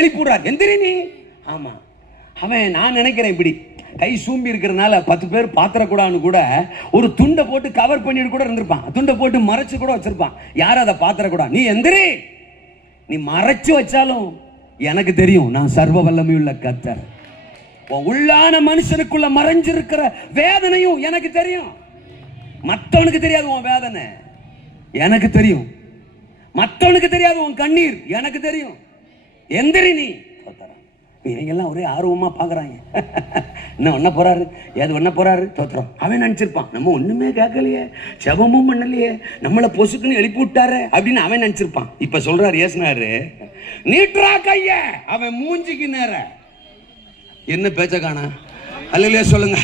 எழுப்பிடுறார், எந்திரி நீ. ஆமா, அவன் நான் நினைக்கிறேன் இப்படி கை சூம்பி இருக்கிறதுனால 10 பேர் பாத்திரக்கூடாதுன்னு கூட ஒரு துண்டை போட்டு கவர் பண்ணிட்டு கூட இருந்திருப்பான், துண்டை போட்டு மறைச்சு கூட வச்சிருப்பான், யாரும் அதை பாத்திரக்கூடாது. நீ எந்திரி, நீ மறைச்சு வச்சாலும் எனக்கு தெரியும் நான் சர்வ வல்லமையுள்ள கர்த்தர். உள்ளான மனுஷனுக்குள்ள மறைஞ்சிருக்கிற வேதனையும் எனக்கு தெரியும். மற்றவனுக்கு தெரியாது உன் வேதனை, எனக்கு தெரியும். மற்றவனுக்கு தெரியாது உன் கண்ணீர், எனக்கு தெரியும். எந்திரி நீ. இவங்க எல்லாம் ஒரே ஆர்வமா பாக்குறாங்க. என்ன ஒன்ன போறாரு, ஏது ஒன்ன போறாரு, தோத்துறோம். அவன் நினைச்சிருப்பான் நம்ம ஒண்ணுமே கேட்கலையே, செபமும் பண்ணலையே, நம்மளை பொசுக்குன்னு எழுப்பி விட்டாரு அப்படின்னு அவன் நினைச்சிருப்பான். இப்ப சொல்றாரு ஏசுனாரு, நீட்ரா கைய. அவன் மூஞ்சிக்கு நேர என்ன பேச்ச காண அல்லையே சொல்லுங்க,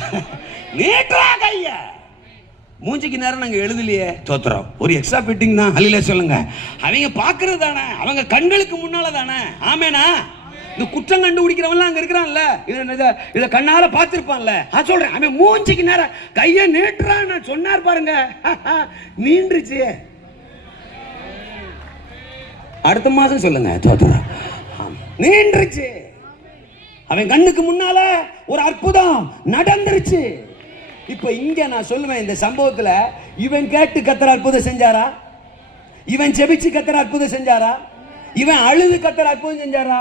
நீட்ரா கைய. மூஞ்சிக்கு நேரம் நாங்க எழுதலையே, தோத்துறோம். ஒரு எக்ஸ்ட்ரா ஃபிட்டிங் தான், அல்லையே சொல்லுங்க. அவங்க பாக்குறது தானே, அவங்க கண்களுக்கு முன்னால தானே. ஆமேனா? இந்த குற்றம் கண்டுபிடிக்கிறவன் அங்க இருக்கிறான்ல, இத கண்ணால பார்த்திருப்பான்ல. நான் சொல்றேன், அவன் மூஞ்சிக்கு நேரம் கைய நீட்டுறான் சொன்னார் பாருங்க, நீண்டுச்சு. அடுத்த மாசம் சொல்லுங்க, தோத்துறோம், நீண்டுச்சு. அவன் கண்ணுக்கு முன்னால ஒரு அற்புதம் நடந்துருச்சு. இப்ப இங்க நான் சொல்லுவேன், இந்த சம்பவத்துல இவன் கேட்டு கர்த்தர் அற்புதம் செஞ்சாரா? இவன் செபிச்சு கர்த்தர் அற்புதம் செஞ்சாரா? இவன் அழுது கர்த்தர் அற்புதம் செஞ்சாரா?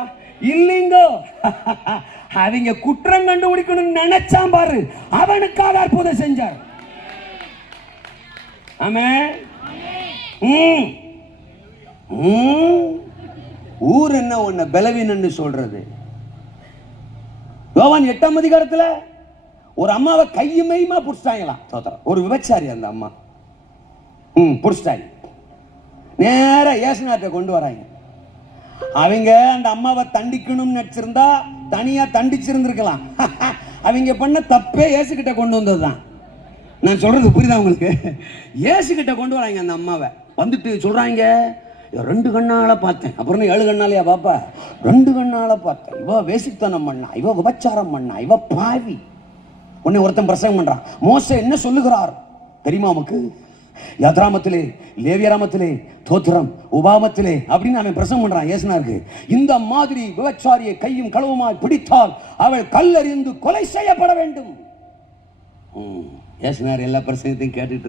இல்லைங்கோ. அவங்க குற்றம் கண்டுபிடிக்கணும்னு நினைச்சான் பாரு, அவனுக்காக அற்புதம் செஞ்சார். ஆமென். ஊர் என்ன உன்னை பலவீனன்னு சொல்றது? யோவான் 8ஆம் அதிகாரத்துல ஒரு அம்மாவை கையுமையுமா புடிச்சிட்டாங்களாம். ஒரு விபச்சாரி அந்த அம்மா புடிச்சிட்டாங்க. நேர இயேசுநாதரை கொண்டு வராங்க. அவங்க அந்த அம்மாவை தண்டிக்கணும்னு நினைச்சிருந்தா தனியா தண்டிச்சிருந்திருக்கலாம். அவங்க பண்ண தப்பே இயேசு கிட்ட கொண்டு வந்ததுதான். நான் சொல்றது புரியுதா உங்களுக்கு? இயேசு கிட்ட கொண்டு வராங்க அந்த அம்மாவை. வந்துட்டு சொல்றாங்க, 2 கண்ணால பார்த்தேன். அப்புறம் 7 கண்ணாலையா பாப்பா? 2 கண்ணால பார்த்தேன். இவ வேசித்தனம் பண்ணா, இவ விபச்சாரம் பண்ணா, இவ பாவி. உன்னை ஒருத்தன் பிரசங்கம் பண்றான். மோசே என்ன சொல்லுகிறார் தெரியுமா உமக்கு? யாத்ராமத்திலே, லேவியராமத்திலே, தோத்திரம், உபாமத்திலே அப்படின்னு அவன் பிரசங்கம் பண்றான் இயேசுனாருக்கு. இந்த மாதிரி விபச்சாரியை கையும் களவுமாய் பிடித்தால் அவள் கல்லெறிந்து கொலை செய்யப்பட வேண்டும். இயேசுனார் எல்லா பிரசங்கத்தையும் கேட்டுட்டு